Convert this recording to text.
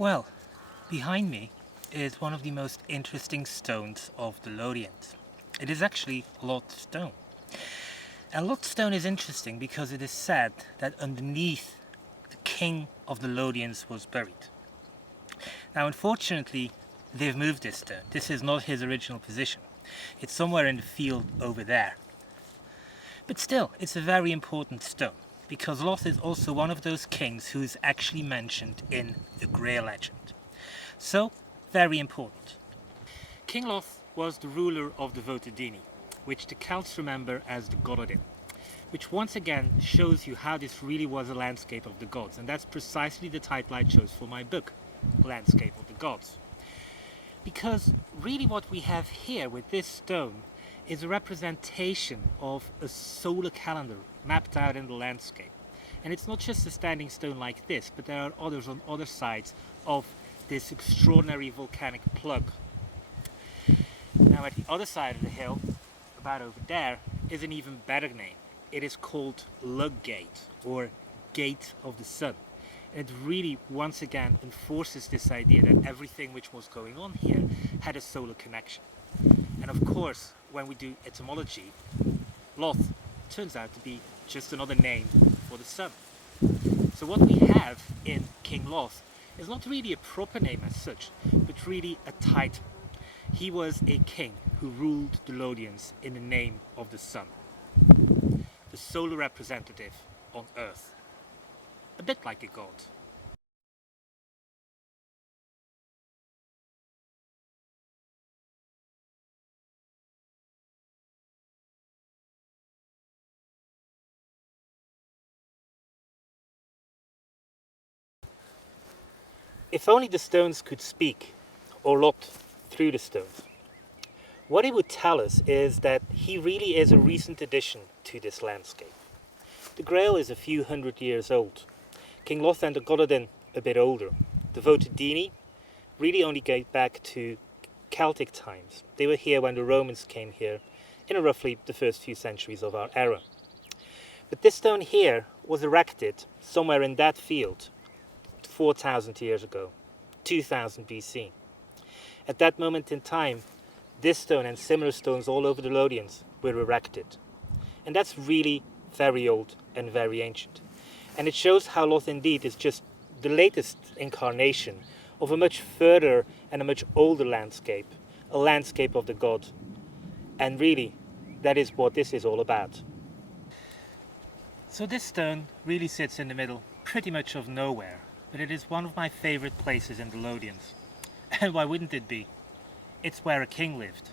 Well, behind me is one of the most interesting stones of the Lothians. It is actually Loth stone. And Loth stone is interesting because it is said that underneath the king of the Lothians was buried. Now, unfortunately, they've moved this stone. This is not his original position. It's somewhere in the field over there. But still, it's a very important stone because Loth is also one of those kings who is actually mentioned in the Grail legend. So, very important. King Loth was the ruler of the Votadini, which the Celts remember as the Gododin, which once again shows you how this really was a landscape of the gods, and that's precisely the title I chose for my book, Landscape of the Gods. Because really what we have here with this stone is a representation of a solar calendar mapped out in the landscape. And it's not just a standing stone like this, but there are others on other sides of this extraordinary volcanic plug. Now at the other side of the hill, about over there, is an even better name. It is called Luggate, or Gate of the Sun. And it really once again enforces this idea that everything which was going on here had a solar connection. And of course, when we do etymology, Loth turns out to be just another name for the sun. So what we have in King Loth is not really a proper name as such, but really a title. He was a king who ruled the Lothians in the name of the sun, the solar representative on Earth. A bit like a god. If only the stones could speak, or Loth through the stones. What he would tell us is that he really is a recent addition to this landscape. The Grail is a few hundred years old. King Loth and the Gododin a bit older. The Votadini really only go back to Celtic times. They were here when the Romans came here in roughly the first few centuries of our era. But this stone here was erected somewhere in that field 4,000 years ago, 2000 BC. At that moment in time, this stone and similar stones all over the Lothians were erected. And that's really very old and very ancient. And it shows how Loth indeed is just the latest incarnation of a much further and a much older landscape, a landscape of the god. And really, that is what this is all about. So this stone really sits in the middle, pretty much of nowhere, but it is one of my favorite places in the Lothians. And why wouldn't it be? It's where a king lived.